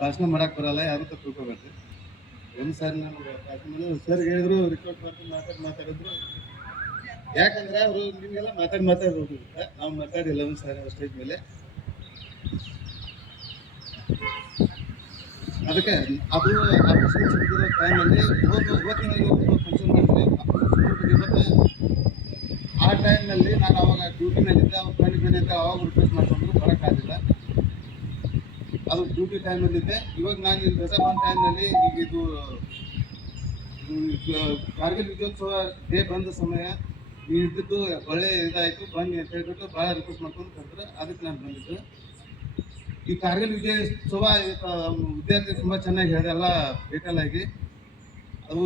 ಭಾಷಣ ಮಾಡಕ್ ಬರಲ್ಲ, ಯಾರು ತಿಳ್ಕೊಬೇಡ್ರಿ. ಒಂದ್ ಸಾರಿ ನಾನು ಸರ್ ಹೇಳಿದ್ರು ರಿಕಾರ್ಡ್ ಮಾಡ್ಕೊಂಡು ಮಾತಾಡಿ ಮಾತಾಡಿದ್ರು. ಯಾಕಂದ್ರೆ ಅವರು ನಿಮಗೆಲ್ಲ ಮಾತಾಡಿ ಮಾತಾಡೋದು ನಾವು ಮಾತಾಡಿಲ್ಲ ಒಂದ್ ಸಾರಿ ಸ್ಟೇಜ್ ಮೇಲೆ ಅದಕ್ಕೆ ಅದು ಸಿಗ್ತಿರೋ ಟೈಮಲ್ಲಿ ಹೋದ ಹೋದ ಅದು ಡ್ಯೂಟಿ ಟೈಮಲ್ಲಿದ್ದೆ ಇವಾಗ ನಾನು ಇಲ್ಲಿ ರಜಾ ಬಂದ ಟೈಮ್ನಲ್ಲಿ ಈಗ ಇದು ಕಾರ್ಗಿಲ್ ವಿಜಯೋತ್ಸವ ಡೇ ಬಂದ ಸಮಯ ನೀವು ಇದ್ದಿದ್ದು ಒಳ್ಳೆ ಇದಾಯಿತು, ಬನ್ನಿ ಅಂತ ಹೇಳ್ಬಿಟ್ಟು ಭಾಳ ರಿಕ್ವೆಸ್ಟ್ ಮಾಡ್ಕೊಂಡು ಕರೆದ್ರೆ ಅದಕ್ಕೆ ನಾನು ಬಂದಿದ್ದು. ಈ ಕಾರ್ಗಿಲ್ ವಿಜಯೋತ್ಸವ ವಿದ್ಯಾರ್ಥಿ ತುಂಬ ಚೆನ್ನಾಗಿ ಹೇಳಿದೆ. ಎಲ್ಲ ಆಗಿ. ಅದು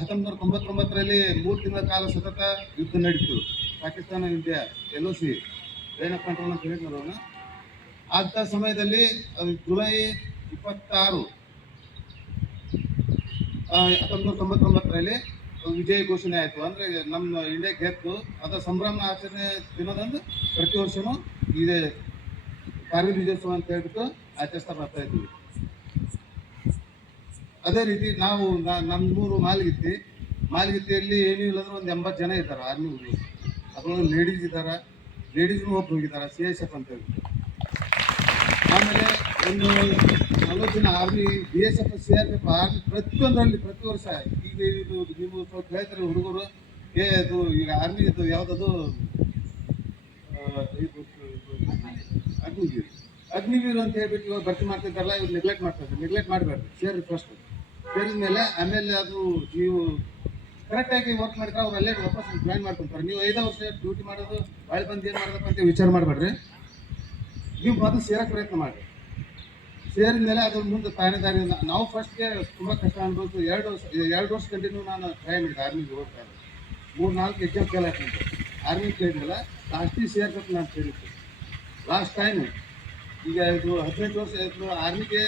ಹತ್ತೊಂಬತ್ತು ತೊಂಬತ್ತೊಂಬತ್ತರಲ್ಲಿ ಮೂರು ತಿಂಗಳ ಕಾಲ ಸತತ ಯುದ್ಧ ನಡೀತು. Pakistan, India L O C of control ಅಂತ ಹೇಳಿದ್ರು ಅವನು ಅಂಥ ಸಮಯದಲ್ಲಿ ಜುಲೈ ಇಪ್ಪತ್ತಾರು ಹತ್ತೊಂಬತ್ತು ತೊಂಬತ್ತೊಂಬತ್ತರಲ್ಲಿ ವಿಜಯ ಘೋಷಣೆ ಆಯಿತು. ಅಂದರೆ ನಮ್ಮ ಇಂಡಿಯಾ ಗೆದ್ದು ಅದರ ಸಂಭ್ರಮ ಆಚರಣೆ ದಿನದಂದು ಪ್ರತಿ ವರ್ಷವೂ ಇದೆ ಕಾರ್ಗಿಲ್ ವಿಜಯೋತ್ಸವ ಅಂತ ಹೇಳ್ಬಿಟ್ಟು ಆಚರಿಸ್ತಾ ಬರ್ತಾ ಇದ್ವಿ ಅದೇ ರೀತಿ ನಾವು ನಮ್ಮೂರು ಮಾಲ್ಗಿತ್ತಿ, ಮಾಲ್ಗಿತ್ತಿಯಲ್ಲಿ ಏನೂ ಇಲ್ಲಾಂದ್ರೆ ಒಂದು ಎಂಬತ್ತು ಜನ ಇದ್ದಾರೆ. ಆರ್ಮಿ ಹುಡುಗರು. ಅದರೊಳಗೆ ಲೇಡೀಸ್ ಇದ್ದಾರೆ. ಲೇಡೀಸ್ನು ಒಬ್ಬರು ಹೋಗಿದ್ದಾರೆ ಸಿ ಎಸ್ ಎಫ್ ಅಂತ ಹೇಳಿ ಆಮೇಲೆ ಒಂದು ನಲವತ್ತು ಜನ army B S F C R F army ಪ್ರತಿಯೊಂದರಲ್ಲಿ ಪ್ರತಿ ವರ್ಷ ಈಗ ಇದು ನೀವು ಸ್ವಲ್ಪ ಹೇಳ್ತಾರೆ ಹುಡುಗರು, ಏ ಅದು ಈಗ ಆರ್ಮಿ ಇದು ಯಾವುದದು? ಅಗ್ನಿವೀರ್. ಅಗ್ನಿವೀರ್ ಅಂತ ಹೇಳ್ಬಿಟ್ಟು ಇವಾಗ ಭರ್ತಿ ಮಾಡ್ತಿದ್ದಾರಲ್ಲ, ಇವ್ರು ನೆಗ್ಲೆಕ್ಟ್ ಮಾಡ್ತಾರೆ. ನೆಗ್ಲೆಕ್ಟ್ ಮಾಡಬೇಡ್ರಿ ಸೇರಿ ಫಸ್ಟ್ ಸೇರಿದ ಮೇಲೆ ಆಮೇಲೆ ಅದು ನೀವು ಕರೆಕ್ಟಾಗಿ ವರ್ಕ್ ಮಾಡಿದ್ರೆ ಅವ್ರು ಅಲ್ಲೇ ವಾಪಸ್ ಜಾಯಿನ್ ಮಾಡ್ಕೊಂತಾರೆ. ನೀವು ಐದು ವರ್ಷ ಡ್ಯೂಟಿ ಮಾಡೋದು, ಬಾಳೆ ಬಂದು ಏನು ಮಾಡೋದಪ್ಪ ಅಂತ ವಿಚಾರ ಮಾಡಬೇಡ್ರಿ. ನೀವು ಬಂದು ಸೇರಕ್ಕೆ ಪ್ರಯತ್ನ ಮಾಡಿ ಸೇರಿದ ಮೇಲೆ ಅದ್ರ ಮುಂದೆ ತಾನೇ ದಾರಿ ನಾವು ಫಸ್ಟ್ಗೆ ತುಂಬ ಕಷ್ಟ ಅನ್ಬೋದು. ಎರಡು ಎರಡು ವರ್ಷ ಕಂಟಿನ್ಯೂ ನಾನು ಟ್ರೈ ಮಾಡಿದೆ ಆರ್ಮಿಗೆ ಹೋಗ್ತಾ ಇದ್ದೆ. ಮೂರು, ನಾಲ್ಕು ಎಕ್ಸಾಮ್ ಫೇಲ್ ಆಗ್ತಂತೆ ಆರ್ಮಿ ಮೇಲೆ ಲಾಸ್ಟಿಗೆ ಸೇರ್ಬೇಕು ನಾನು ಕೇಳಿದ್ದು ಲಾಸ್ಟ್ ಟೈಮ್ ಈಗ ಇದು ಹದಿನೆಂಟು ವರ್ಷ ಆರ್ಮಿಗೆ